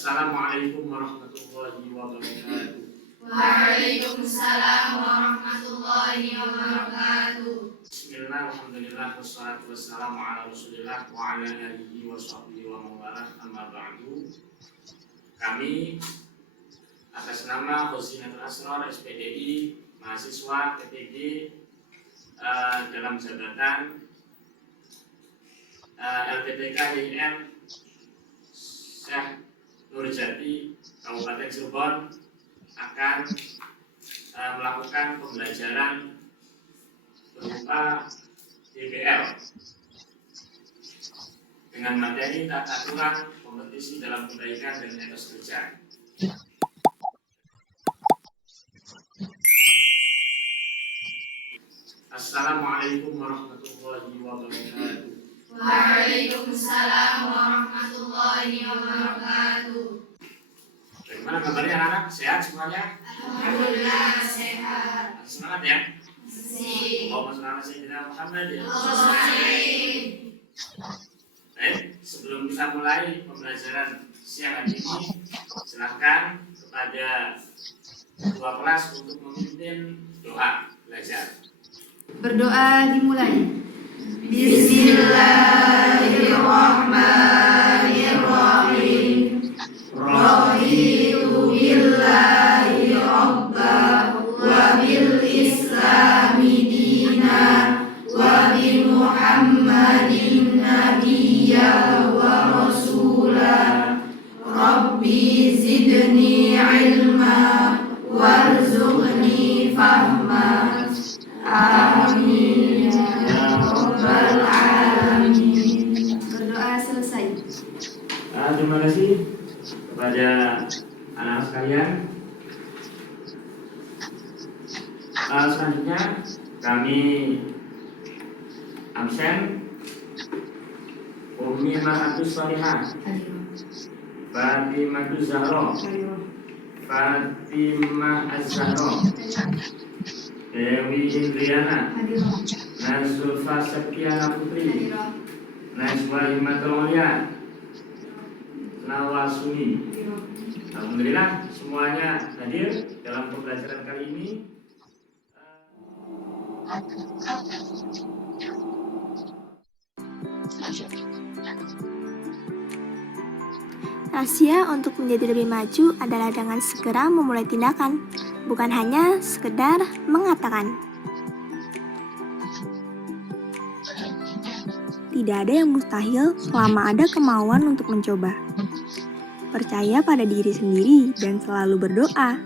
Assalamualaikum warahmatullahi wabarakatuh. Waalaikumsalam warahmatullahi wabarakatuh. Bismillah, alhamdulillah, wassalatu wassalamu ala rasulillah wa ala alihi wa sahbihi wa mawalah, amma ba'du. Kami atas nama Khazinatul Asrar SPDI, mahasiswa PTG dalam jabatan LPTK YIN Syekh Nurjati Kabupaten Cirebon akan melakukan pembelajaran berupa DBL dengan materi tata aturan kompetisi dalam kebaikan dan etos kerja. Assalamualaikum warahmatullahi wabarakatuh. Waalaikumsalam warahmatullahi wabarakatuh. Bagaimana kabarnya anak-anak? Sehat semuanya? Alhamdulillah sehat. Semangat ya? Si. Allahumma shalli ala sayyidina Muhammad ya. Baik, sebelum kita mulai pembelajaran siang hari ini, silakan kepada ketua kelas untuk memimpin doa belajar. Berdoa dimulai. Bismillahirrahmanirrahim. Raditu billahi rabba wa bil islami dina wa bi Muhammadin nabiyya wa rasula. Rabbi zidni ilma warzuqni fahma. Amin ya rabbal alamin. Berdoa selesai. Terima kasih kepada anak-anak sekalian. Selanjutnya kami absen Ummi Mahatus Salihah, Fatimah Zahra, Fatimah Az-Zahra, Dewi Indriana, Nazulfa Septiana Putri, Najwa Himatul Mulia, Nawasuni. Alhamdulillah semuanya hadir dalam pembelajaran kali ini. Rahasia untuk menjadi lebih maju adalah dengan segera memulai tindakan, bukan hanya sekedar mengatakan. Tidak ada yang mustahil selama ada kemauan untuk mencoba. Percaya pada diri sendiri dan selalu berdoa.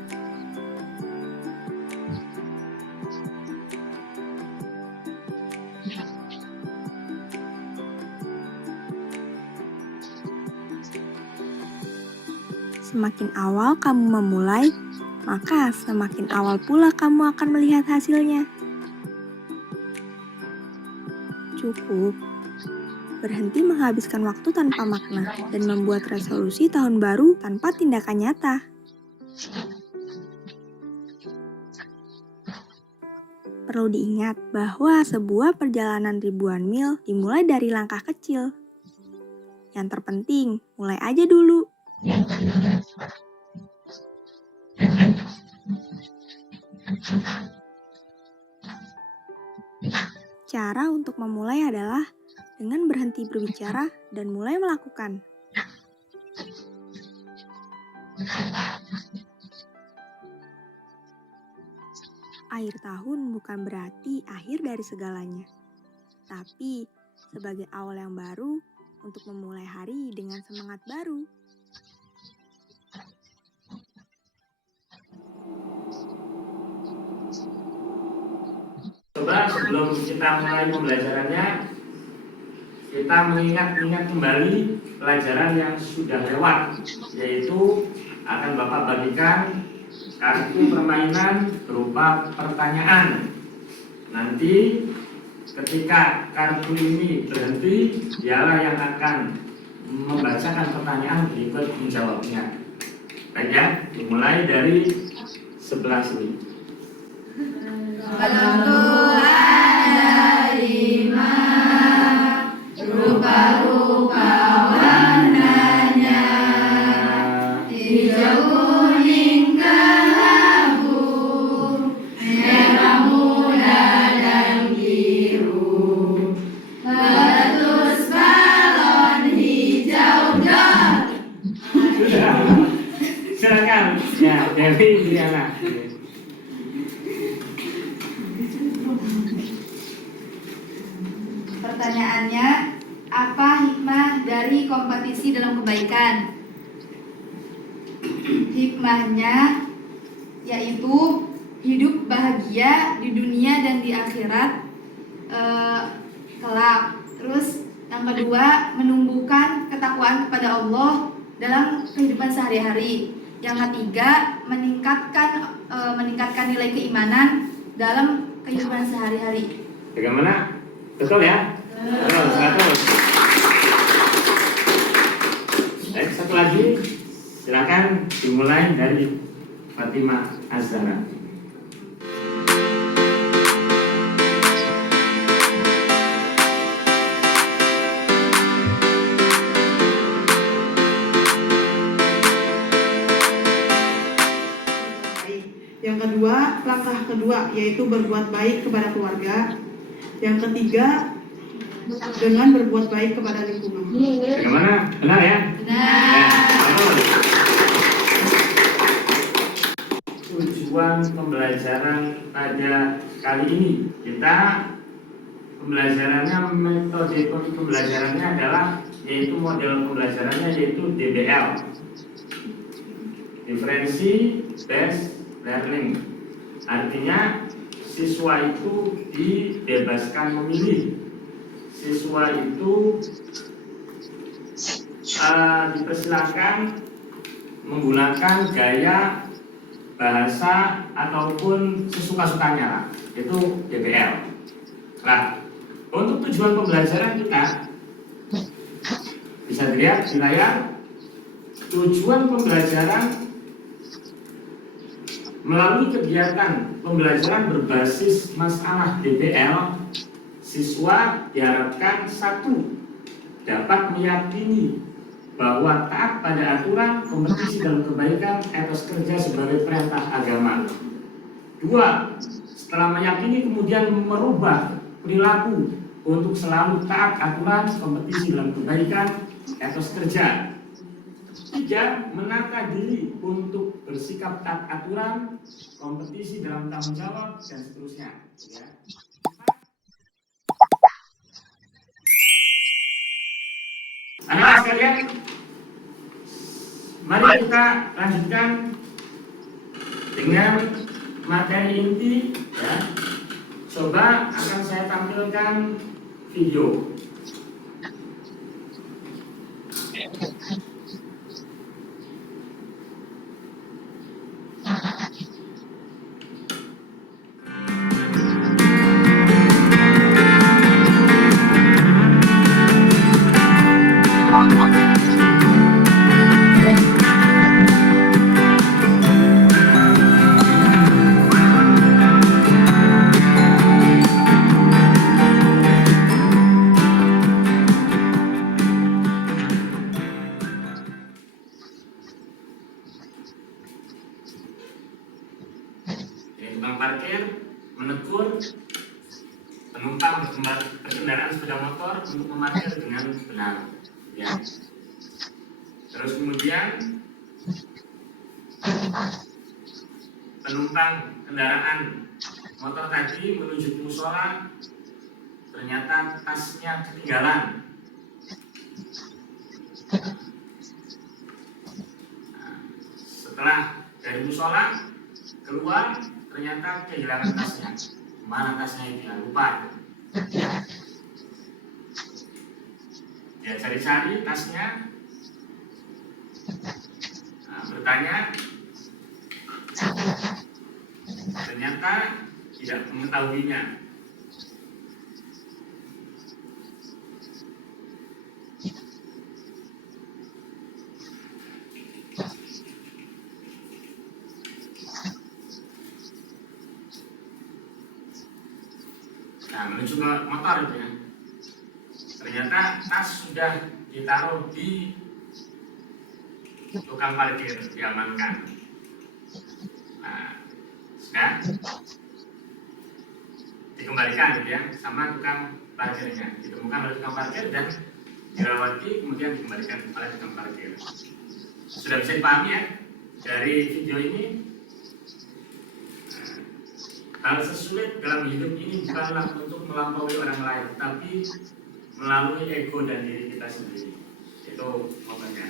Semakin awal kamu memulai, maka semakin awal pula kamu akan melihat hasilnya. Cukup berhenti menghabiskan waktu tanpa makna dan membuat resolusi tahun baru tanpa tindakan nyata. Perlu diingat bahwa sebuah perjalanan ribuan mil dimulai dari langkah kecil. Yang terpenting, mulai aja dulu. Cara untuk memulai adalah dengan berhenti berbicara dan mulai melakukan. Akhir tahun bukan berarti akhir dari segalanya, tapi sebagai awal yang baru untuk memulai hari dengan semangat baru. Coba sebelum kita mulai pembelajarannya, kita mengingat-ingat kembali pelajaran yang sudah lewat, yaitu akan Bapak bagikan kartu permainan berupa pertanyaan. Nanti ketika kartu ini berhenti, dialah yang akan membacakan pertanyaan berikut menjawabnya. Baik ya, dimulai dari sebelah sini. Ada lima rupa-rupa warnanya. Dari Indriana. Pertanyaannya, apa hikmah dari kompetisi dalam kebaikan? Hikmahnya yaitu hidup bahagia di dunia dan di akhirat kelak. Terus yang kedua, menumbuhkan ketakwaan kepada Allah dalam kehidupan sehari-hari. Yang ketiga, meningkatkan nilai keimanan dalam kehidupan sehari-hari. Bagaimana? Betul ya? Betul, 100. Baik, satu lagi. Silakan dimulai dari Fatimah Az-Zahra. Yang kedua, langkah kedua yaitu berbuat baik kepada keluarga. Yang ketiga, dengan berbuat baik kepada lingkungan. Bagaimana? Benar ya? Nah, Tujuan pembelajaran pada kali ini, kita pembelajarannya, metode pembelajarannya adalah yaitu model pembelajarannya yaitu DBL, Differential Based Learning. Artinya siswa itu dibebaskan memilih. Siswa itu dipersilakan menggunakan gaya bahasa ataupun sesuka-sukanya lah. Itu DBL. Nah, untuk tujuan pembelajaran kita bisa dilihat di layar. Tujuan pembelajaran melalui kegiatan pembelajaran berbasis masalah DBL, siswa diharapkan satu, dapat meyakini bahwa taat pada aturan, kompetisi dalam kebaikan, etos kerja sebagai perintah agama. Dua, setelah meyakini kemudian merubah perilaku untuk selalu taat aturan, kompetisi dalam kebaikan, etos kerja. Tiga, menata diri untuk bersikap taat aturan, kompetisi dalam tanggung jawab, dan seterusnya. Ya. Anak-anak sekalian, mari kita lanjutkan dengan materi inti. Ya. Coba akan saya tampilkan video. Tukang parkir menegur penumpang berkendaraan sepeda motor untuk memarkir dengan benar. Ya. Terus kemudian penumpang kendaraan motor tadi menuju musola, ternyata tasnya ketinggalan. Nah, setelah dari musola keluar, ternyata kehilangan tasnya. Mana tasnya itu? Lupa. Dia cari-cari tasnya. Nah, bertanya, ternyata tidak mengetahuinya. Nah, menuju ke motor itu ya. Ternyata tas sudah ditaruh di tukang parkir, diamankan. Nah, sudah dikembalikan gitu ya, sama tukang parkirnya. Ditemukan oleh tukang parkir dan dirawati, kemudian dikembalikan oleh tukang parkir. Sudah bisa dipahami ya dari video ini hal tersulit dalam hidup ini bukanlah untuk melampaui orang lain, tapi melalui ego dan diri kita sendiri. Itu momennya.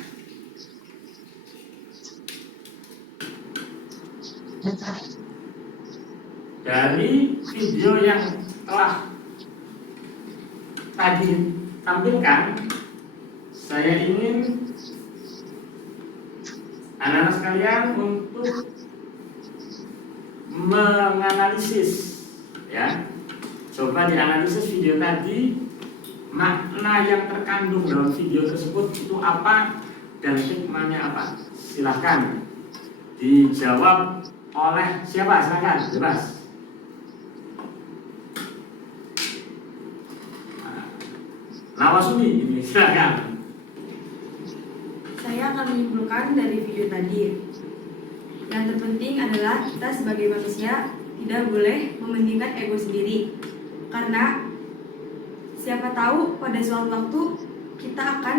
Dari video yang telah tadi tampilkan, saya ingin anak-anak sekalian untuk menganalisis, ya. Coba dianalisis video tadi, makna yang terkandung dalam video tersebut itu apa dan hikmahnya apa. Silahkan dijawab oleh siapa? Silahkan, bebas. Nawasumi, ini silahkan. Saya akan menyimpulkan dari video tadi. Yang terpenting adalah kita sebagai manusia tidak boleh mementingkan ego sendiri. Karena siapa tahu pada suatu waktu kita akan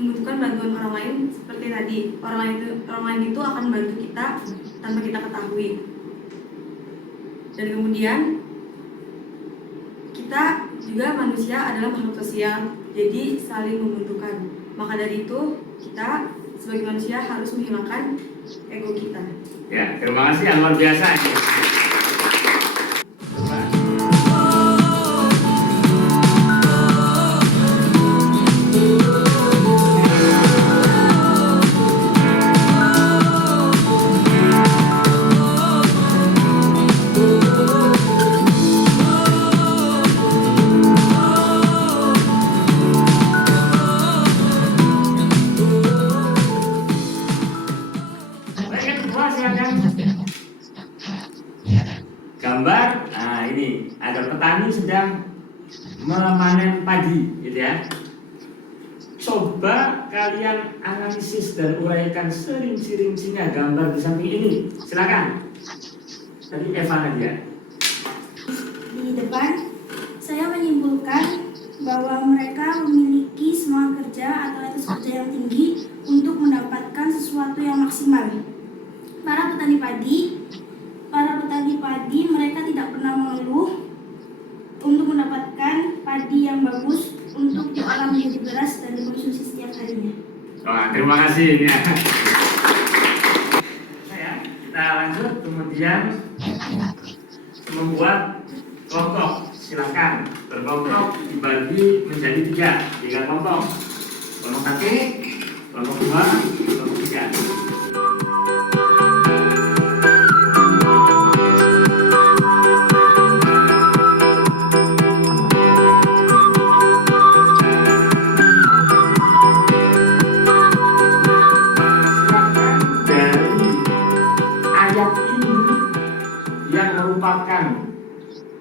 membutuhkan bantuan orang lain seperti tadi. Orang lain itu akan membantu kita tanpa kita ketahui. Dan kemudian kita juga manusia adalah makhluk sosial, jadi saling membutuhkan. Maka dari itu kita sebagai manusia harus menghilangkan ego kita. Ya, terima kasih yang luar biasa. Gambar, nah ini ada petani sedang memanen padi, gitu ya. Coba kalian analisis dan uraikan sering-seringnya gambar di samping ini. Silakan. Tadi Eva ya. Di depan, saya menyimpulkan bahwa mereka memiliki semangat kerja atau etos kerja yang tinggi untuk mendapatkan sesuatu yang maksimal. Para petani padi mereka tidak pernah mengeluh untuk mendapatkan padi yang bagus untuk diolah menjadi beras dan dikonsumsi setiap harinya. Wah, terima kasih ya. Kita lanjut, kemudian membuat kelompok. Silakan berkelompok dibagi menjadi tiga kelompok. Kelompok 1, kelompok 2, kelompok 3.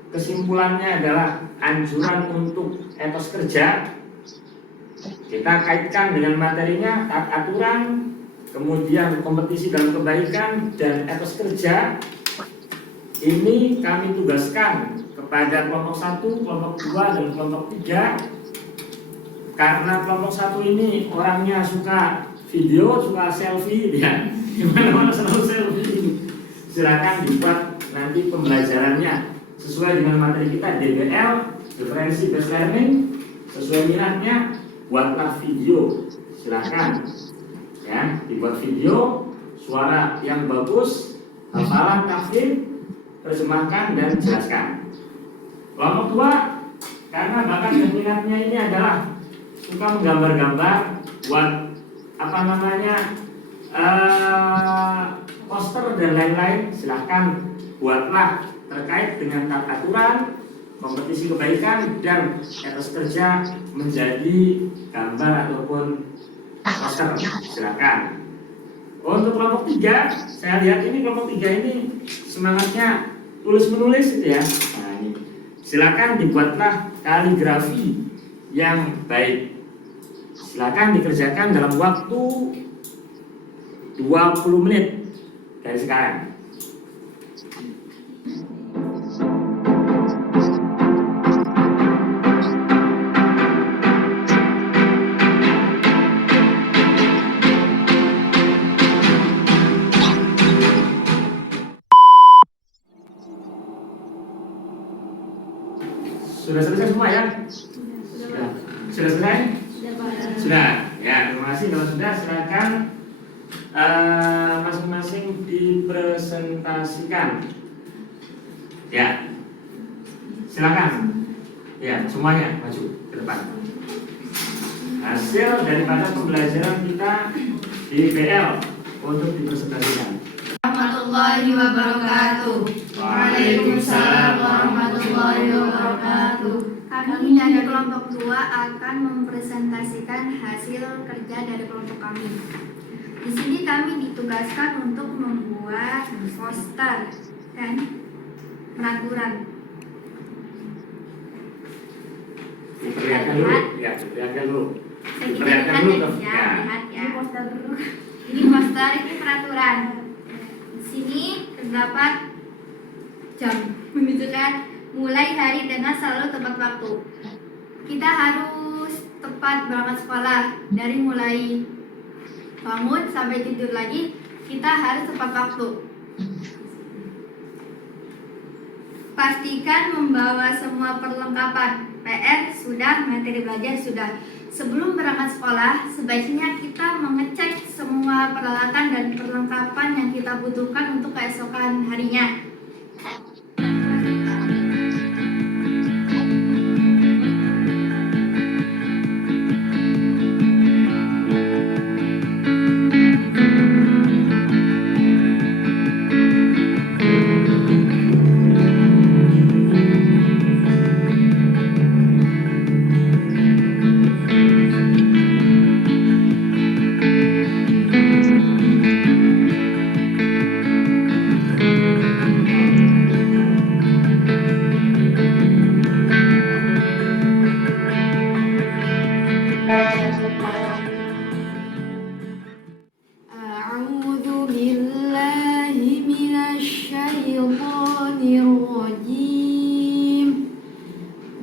Kesimpulannya adalah anjuran untuk etos kerja. Kita kaitkan dengan materinya, aturan, kemudian kompetisi dalam kebaikan dan etos kerja. Ini kami tugaskan kepada kelompok 1, kelompok 2, dan kelompok 3. Karena kelompok 1 ini orangnya suka video, suka selfie, ya. Gimana selalu selfie. Silakan dibuat nanti pembelajarannya sesuai dengan materi kita, DBL, Differential Based Learning, sesuai minatnya, buatlah video. Silakan, ya, dibuat video, suara yang bagus, hafalan, tahfidz, terjemahkan dan jelaskan. Kelompok 2, karena bakat dan minatnya ini adalah suka menggambar-gambar, buat poster dan lain-lain. Silakan buatlah terkait dengan tata aturan, kompetisi kebaikan, dan etos kerja menjadi gambar ataupun poster. Silakan. Untuk kelompok 3, saya lihat ini kelompok 3 ini semangatnya tulis-menulis gitu ya. Nah, ini silakan dibuatlah kaligrafi yang baik. Silakan dikerjakan dalam waktu 20 menit dari sekarang. Sudah selesai semua ya? Sudah. Sudah selesai? Sudah. Ya, terima kasih. Kalau sudah, silakan masing-masing dipresentasikan. Ya, silakan. Ya, semuanya maju ke depan. Hasil daripada pembelajaran kita di BL untuk dipresentasikan. Warahmatullahi wabarakatuh. Waalaikumsalam warahmatullahi wabarakatuh. Kami dari kelompok 2 akan mempresentasikan hasil kerja dari kelompok kami. Di sini kami ditugaskan untuk membuat poster dan peraturan. Diperlihatkan dulu. Ya, diperlihatkan dulu. Diperlihatkan Lihat dulu. ya, lihat ya. Ini poster, ini peraturan. Di sini terdapat jam menunjukkan mulai hari dengan selalu tepat waktu. Kita harus tepat berangkat sekolah, dari mulai bangun sampai tidur lagi kita harus tepat waktu. Pastikan membawa semua perlengkapan. PR sudah, materi belajar sudah. Sebelum berangkat sekolah, sebaiknya kita mengecek semua peralatan dan perlengkapan yang kita butuhkan untuk keesokan harinya. A'udzu billahi minasyaitonir rajim.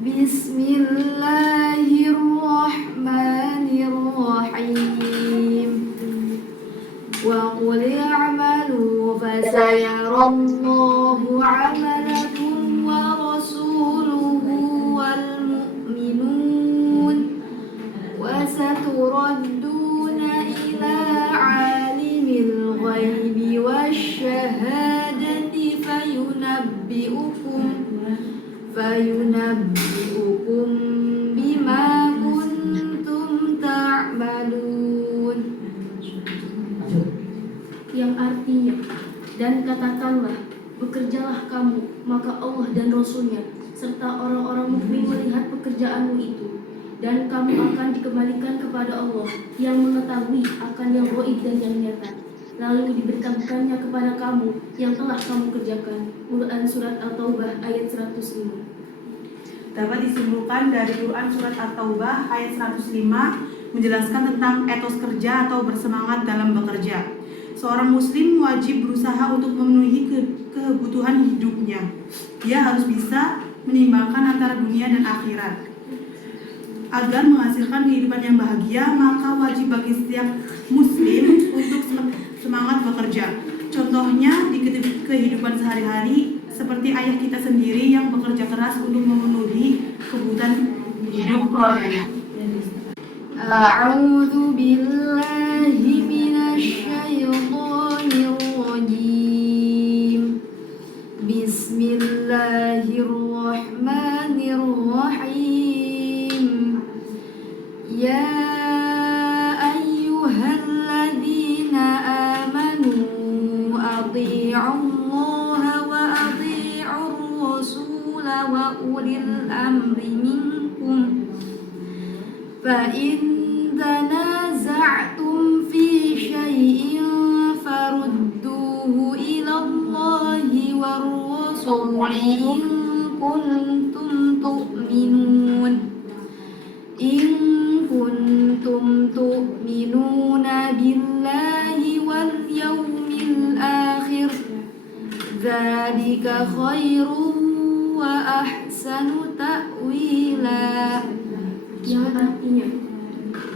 Bismillahirrahmanirrahim. Wa qul i'malu fasayarallahu 'amalakum wa rasuluhu wal mu'minun wa saturadduna ila 'alimil ghaibi wasyahadati fayunabbi'ukum bima kuntum ta'malun. Yang artinya, dan katakanlah, bekerjalah kamu, maka Allah dan Rasul-Nya serta orang-orang mukmin melihat pekerjaanmu itu, dan kamu akan dikembalikan kepada Allah yang mengetahui akan yang gaib dan yang nyata, lalu diberitahukannya kepada kamu yang telah kamu kerjakan. Quran Surat At-Taubah ayat 105. Dapat disimpulkan dari Quran Surat At-Taubah ayat 105 menjelaskan tentang etos kerja atau bersemangat dalam bekerja. Seorang muslim wajib berusaha untuk memenuhi kebutuhan hidupnya. Dia harus bisa menimbangkan antara dunia dan akhirat. Agar menghasilkan kehidupan yang bahagia, maka wajib bagi setiap muslim untuk semangat bekerja. Contohnya di kehidupan sehari-hari, seperti ayah kita sendiri yang bekerja keras untuk memenuhi kebutuhan hidup keluarganya. A'udzu billahi minasyaitonir rajim. Bismillahirrahmanirrahim. Ya ayyuhalladzina amanu athi'ullaha wa athi'ur rasula wa ulil amri minkum. فإن تنازعتم في شيء فردوه إلى الله والرسول إن كنتم تؤمنون بالله واليوم الآخر ذلك خير وأحسن تأويلا. Yang artinya,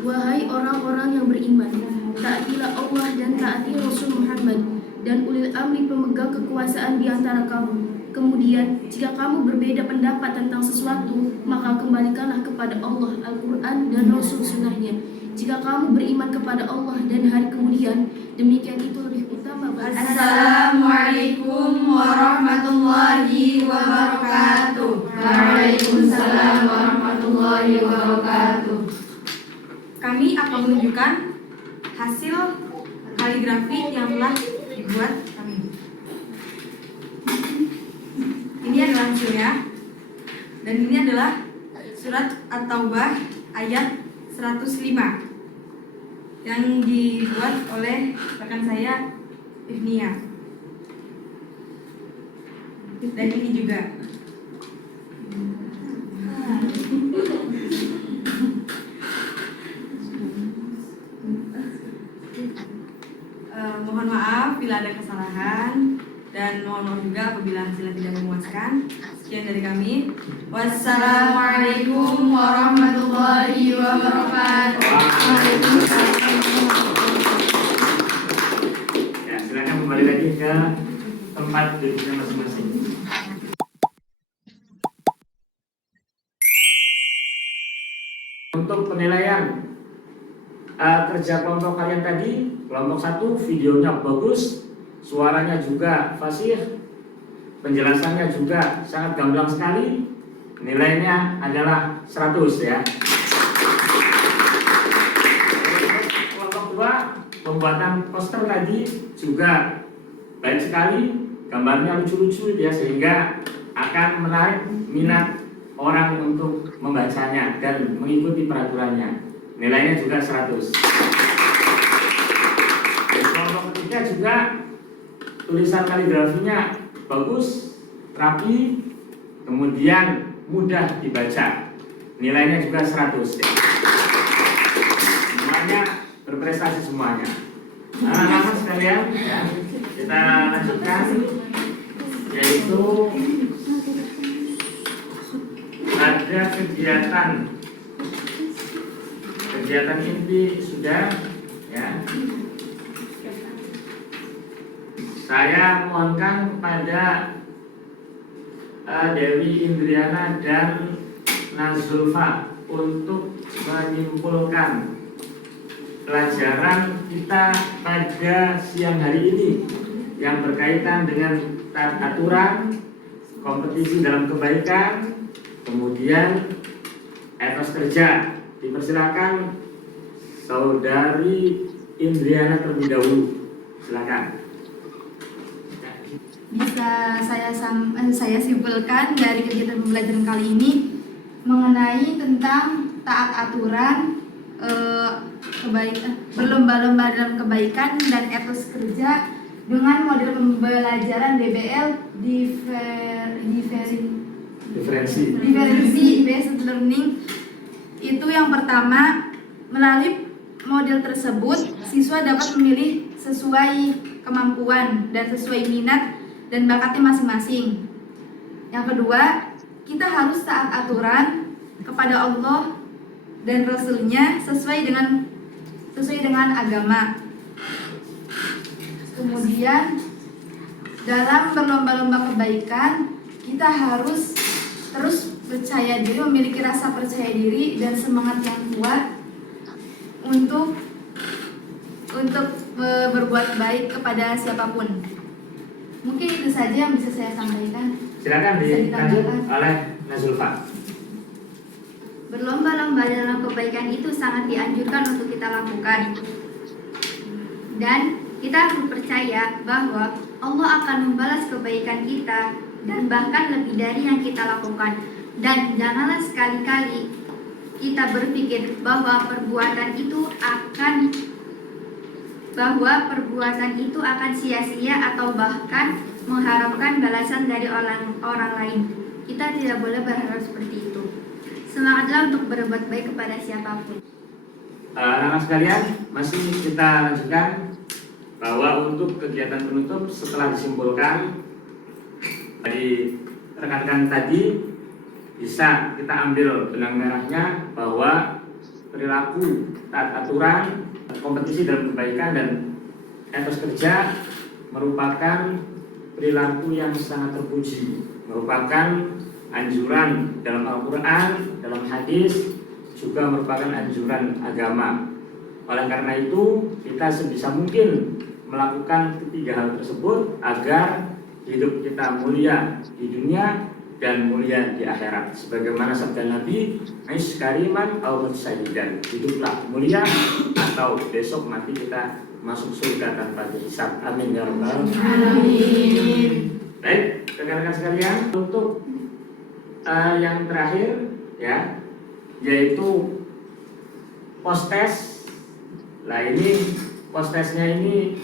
wahai orang-orang yang beriman, taatilah Allah dan taati Rasul Muhammad dan ulil amri pemegang kekuasaan di antara kamu. Kemudian, jika kamu berbeda pendapat tentang sesuatu, maka kembalikanlah kepada Allah, Al-Quran, dan Rasul Sunnahnya. Jika kamu beriman kepada Allah dan hari kemudian, demikian itu lebih utama bagi Assalamualaikum warahmatullahi wabarakatuh. Waalaikumsalam warahmatullahi wabarakatuh. Kami akan menunjukkan hasil kaligrafi yang telah dibuat kami. Ini adalah hasilnya. Dan ini adalah surat At-Taubah ayat 105 yang dibuat oleh rekan saya Ibnia. Dan ini juga. Mohon maaf bila ada kesalahan dan mohon maaf juga apabila hasilnya tidak memuaskan. Sekian dari kami. Wassalamualaikum warahmatullahi wabarakatuh. Ya, silakan kembali lagi ke tempat duduknya masing-masing. Untuk penilaian kerja kelompok kalian tadi, kelompok 1 videonya bagus, suaranya juga fasih, penjelasannya juga sangat gamblang sekali, nilainya adalah 100 ya. Kelompok 2, pembuatan poster tadi juga baik sekali, gambarnya lucu-lucu ya, sehingga akan menarik minat orang untuk membacanya dan mengikuti peraturannya. Nilainya juga 100. Dan kelompok ketiga juga tulisan kaligrafinya bagus, rapi, kemudian mudah dibaca. Nilainya juga 100 ya. Semuanya berprestasi semuanya. Anak-anak sekalian ya, kita lanjutkan, yaitu ada kegiatan inti sudah ya. Saya mohonkan kepada Dewi Indriana dan Nazulfa untuk menyimpulkan pelajaran kita pada siang hari ini yang berkaitan dengan aturan, kompetisi dalam kebaikan, kemudian etos kerja. Dipersilakan Saudari Indriana terlebih dahulu. Silakan. Bisa saya simpulkan dari kegiatan pembelajaran kali ini mengenai tentang taat aturan, berlomba-lomba dalam kebaikan dan etos kerja dengan model pembelajaran DBL Diferensi based learning. Itu yang pertama, melalui model tersebut siswa dapat memilih sesuai kemampuan dan sesuai minat dan bakatnya masing-masing. Yang kedua, kita harus taat aturan kepada Allah dan Rasul-Nya sesuai dengan agama. Kemudian dalam berlomba-lomba kebaikan kita harus terus percaya diri, memiliki rasa percaya diri dan semangat yang kuat untuk berbuat baik kepada siapapun. Mungkin itu saja yang bisa saya sampaikan. Silakan dilanjut oleh Nazulfa. Berlomba-lomba dalam kebaikan itu sangat dianjurkan untuk kita lakukan. Dan kita harus percaya bahwa Allah akan membalas kebaikan kita dan bahkan lebih dari yang kita lakukan. Dan janganlah sekali-kali kita berpikir bahwa perbuatan itu akan sia-sia atau bahkan mengharapkan balasan dari orang lain. Kita tidak boleh berharap seperti itu. Semangatlah untuk berbuat baik kepada siapapun. Anak-anak sekalian, masih kita lanjutkan bahwa untuk kegiatan penutup setelah disimpulkan dari rekan-rekan tadi, bisa kita ambil benang merahnya bahwa perilaku taat aturan, kompetisi dalam kebaikan dan etos kerja merupakan perilaku yang sangat terpuji, merupakan anjuran dalam Al-Quran, dalam hadis, juga merupakan anjuran agama. Oleh karena itu, kita sebisa mungkin melakukan ketiga hal tersebut agar hidup kita mulia di dunia dan mulia di akhirat. Sebagaimana sabda Nabi, "Aish kariman aw mutsayidan." Hiduplah mulia atau besok mati kita masuk surga tanpa dihisab. Amin ya rabbal alamin. Baik, rekan-rekan sekalian, untuk yang terakhir ya, yaitu post-test. Nah, ini post-testnya ini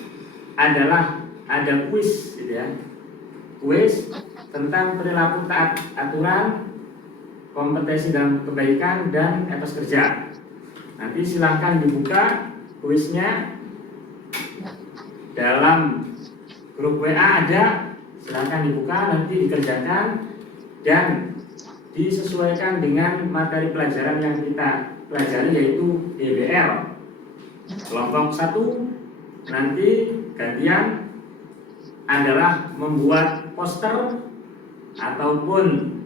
adalah ada kuis gitu ya. Kuis tentang perilaku taat aturan, kompetensi dalam kebaikan, dan etos kerja. Nanti silahkan dibuka kuisnya dalam grup WA ada, silahkan dibuka, nanti dikerjakan dan disesuaikan dengan materi pelajaran yang kita pelajari, yaitu DBL. Kelompok 1 nanti gantian adalah membuat poster ataupun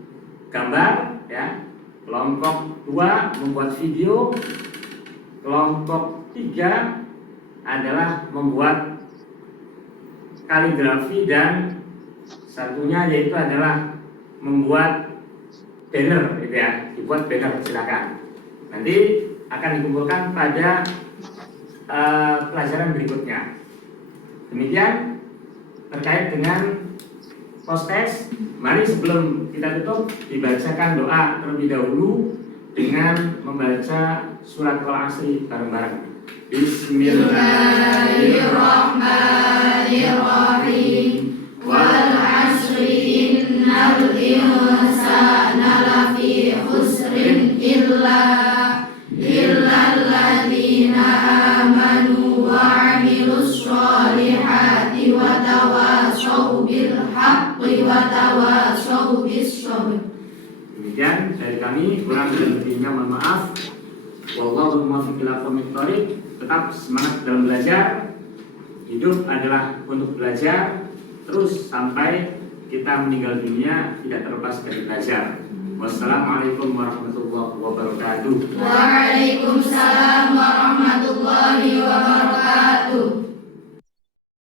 gambar ya. Kelompok 2 membuat video. Kelompok 3 adalah membuat kaligrafi, dan satunya yaitu adalah membuat banner gitu ya. Dibuat banner, silakan. Nanti akan dikumpulkan pada pelajaran berikutnya. Demikian terkait dengan post-test. Mari sebelum kita tutup dibacakan doa terlebih dahulu dengan membaca surat Al-Asri bareng-bareng. Bismillahirrahmanirrahim. Wal 'asri innal insana lafi khusrin illa alladzina amanu wa 'amilus sholihati wa tawashaw bil haqqi wa tawashaw bis sabr. Demikian dari kami, kurang dan lebihnya mohon maaf. Wallahu muwaffiq ila aqwamit thoriq. Tetap semangat dalam belajar. Hidup adalah untuk belajar terus sampai kita meninggal dunia, tidak terlepas dari belajar. Wassalamualaikum warahmatullahi wabarakatuh. Waalaikumsalam warahmatullahi wabarakatuh.